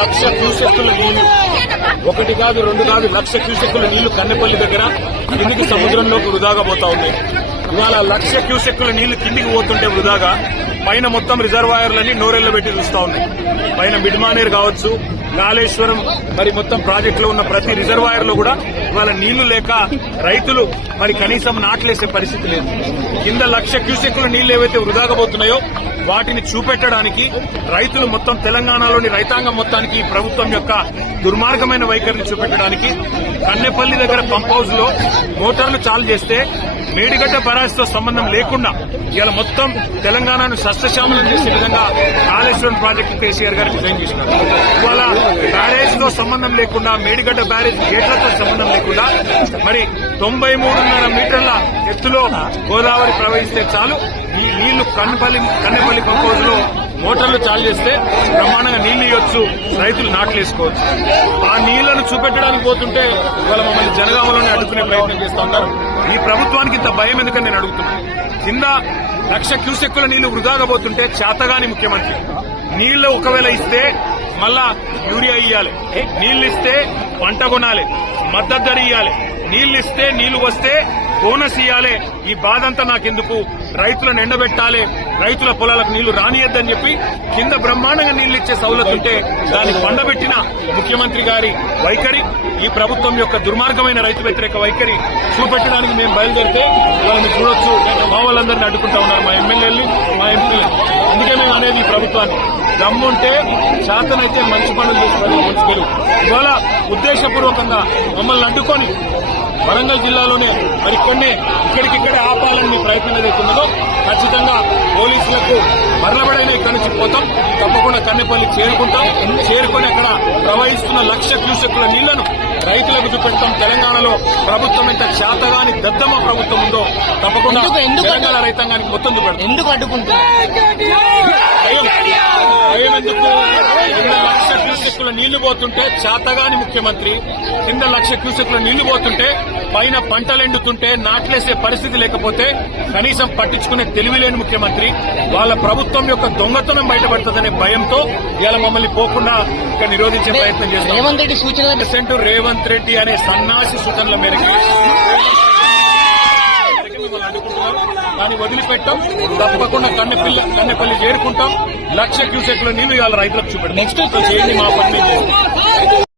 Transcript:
లక్ష క్యూసెక్కుల నీళ్లు, ఒకటి కాదు రెండు కాదు, లక్ష క్యూసెక్కుల నీళ్లు కన్నెపల్లి దగ్గర కిందికి సముద్రంలోకి వృధాగా పోతా ఉన్నాయి. ఇవాళ లక్ష క్యూసెక్కుల నీళ్లు కిందికి పోతుంటే వృధాగా పైన మొత్తం రిజర్వాయర్లన్నీ నోరెళ్లు పెట్టి చూస్తా ఉన్నాయి. పైన మిడ్మానేర్ కావచ్చు, కాళేశ్వరం, మరి మొత్తం ప్రాజెక్టులో ఉన్న ప్రతి రిజర్వాయర్ లో కూడా ఇవాళ నీళ్లు లేక రైతులు మరి కనీసం నాట్లేసే పరిస్థితి లేదు. కింద లక్ష క్యూసెక్కుల నీళ్లు ఏవైతే వృధాగా పోతున్నాయో వాటిని చూపెట్టడానికి రైతులు మొత్తం తెలంగాణలోని రైతాంగం మొత్తానికి ప్రభుత్వం యొక్క దుర్మార్గమైన వైఖరిని చూపెట్టడానికి కన్నెపల్లి దగ్గర పంప్ హౌస్ లో మోటార్లు చాలు చేస్తే మేడిగడ్డ బరాజ్ తో సంబంధం లేకుండా ఇవాళ మొత్తం తెలంగాణను సస్యశ్యామలం చేసే విధంగా కాళేశ్వరం ప్రాజెక్టు కేసీఆర్ గారు డిజైన్ చేసినారు. ఇవాళ బ్యారేజ్ తో సంబంధం లేకుండా, మేడిగడ్డ బ్యారేజ్ గేట్లతో సంబంధం లేకుండా మరి 93.5 మీటర్ల ఎత్తులో గోదావరి ప్రవహిస్తే చాలు ఈ నీళ్లు కన్నెపల్లి పంప్ హౌస్ లో మోటార్లు చాలు చేస్తే బ్రహ్మాండంగా నీళ్లు ఇవ్వచ్చు, రైతులు నాట్లేసుకోవచ్చు. ఆ నీళ్లను చూపెట్టడానికి పోతుంటే ఇవాళ మమ్మల్ని జనగామలోనే అడ్డుకునే ప్రయత్నం చేస్తా ఉన్నారు. ఈ ప్రభుత్వానికి ఇంత భయం ఎందుకని నేను అడుగుతున్నాను. కింద లక్ష క్యూసెక్కుల నీళ్లు వృధాగా పోతుంటే చేతగాని ముఖ్యమంత్రి నీళ్లు ఒకవేళ ఇస్తే మళ్ళా యూరియా ఇయ్యాలి, నీళ్లు ఇస్తే పంట కొనాలి, మద్దతు ధర ఇయ్యాలి, నీళ్లు ఇస్తే నీళ్లు వస్తే బోనస్ ఇయ్యాలి. ఈ బాధంతా నాకెందుకు, రైతులను ఎండబెట్టాలి, రైతుల పొలాలకు నీళ్లు రానియద్దని చెప్పి కింద బ్రహ్మాండంగా నీళ్లు ఇచ్చే సౌలత్ ఉంటే దాన్ని పండబెట్టిన ముఖ్యమంత్రి గారి వైఖరి, ఈ ప్రభుత్వం యొక్క దుర్మార్గమైన రైతు వ్యతిరేక వైఖరి చూపెట్టడానికి మేము బయలుదేరితే వాళ్ళని చూడొచ్చు. మా వాళ్ళందరినీ అడ్డుకుంటా ఉన్నారు, మా ఎమ్మెల్యేలు, మా ఎంపీలు. అందుకే మేము అనేది ఈ ప్రభుత్వాన్ని దమ్ముంటే శాతనైతే మంచి పనులు చేసుకోవాలి. మున్సిపల్ ఇవాళ ఉద్దేశపూర్వకంగా మమ్మల్ని అడ్డుకొని వరంగల్ జిల్లాలోనే మరి ఇక్కడికిక్కడే ఆపాలని మీ ప్రయత్నం ఏదైతే ఉన్నదో ఖచ్చితంగా పోలీసులకు మరలబడైనా ఇక్కడి నుంచి పోతాం. తప్పకుండా కన్నెపల్లి చేరుకుని అక్కడ ప్రవహిస్తున్న లక్ష క్యూసెక్కుల నీళ్లను రైతులకు చూపెడతాం. తెలంగాణలో ప్రభుత్వం ఎంత చేతగాని దద్దమ్మ ప్రభుత్వం ఉందో తప్పకుండా తెలంగాణ రైతాంగానికి మొత్తం చూపెడతాం. ఎందుకు అడ్డుకుంటున్నారు? భయం ఎందుకు? కింద లక్ష క్యూసెక్కుల నీళ్లు పోతుంటే చేతగాని ముఖ్యమంత్రి, కింద లక్ష క్యూసెక్కుల నీళ్లు పోతుంటే పైన పంటలు ఎండుతుంటే నాట్లేసే పరిస్థితి లేకపోతే కనీసం పట్టించుకునే తెలివిలేని ముఖ్యమంత్రి, వాళ్ళ ప్రభుత్వం యొక్క దొంగతనం బయటపడుతుందనే భయంతో ఇలా మమ్మల్ని పోకుండా ఇక్కడ నిరోధించే ప్రయత్నం చేస్తాం. రేవంత్ రెడ్డి సూచనలు రేవంత్ రెడ్డి అనే సన్నాసి సూచనల మేరకు దాన్ని వదిలిపెట్టాం. తప్పకుండా కన్నెపల్లి చేరుకుంటాం. లక్ష క్యూసెక్ల నీళ్లు ఇవాళ రైతులకు చూపెట్టాం. నెక్స్ట్ చేయండి, మా పని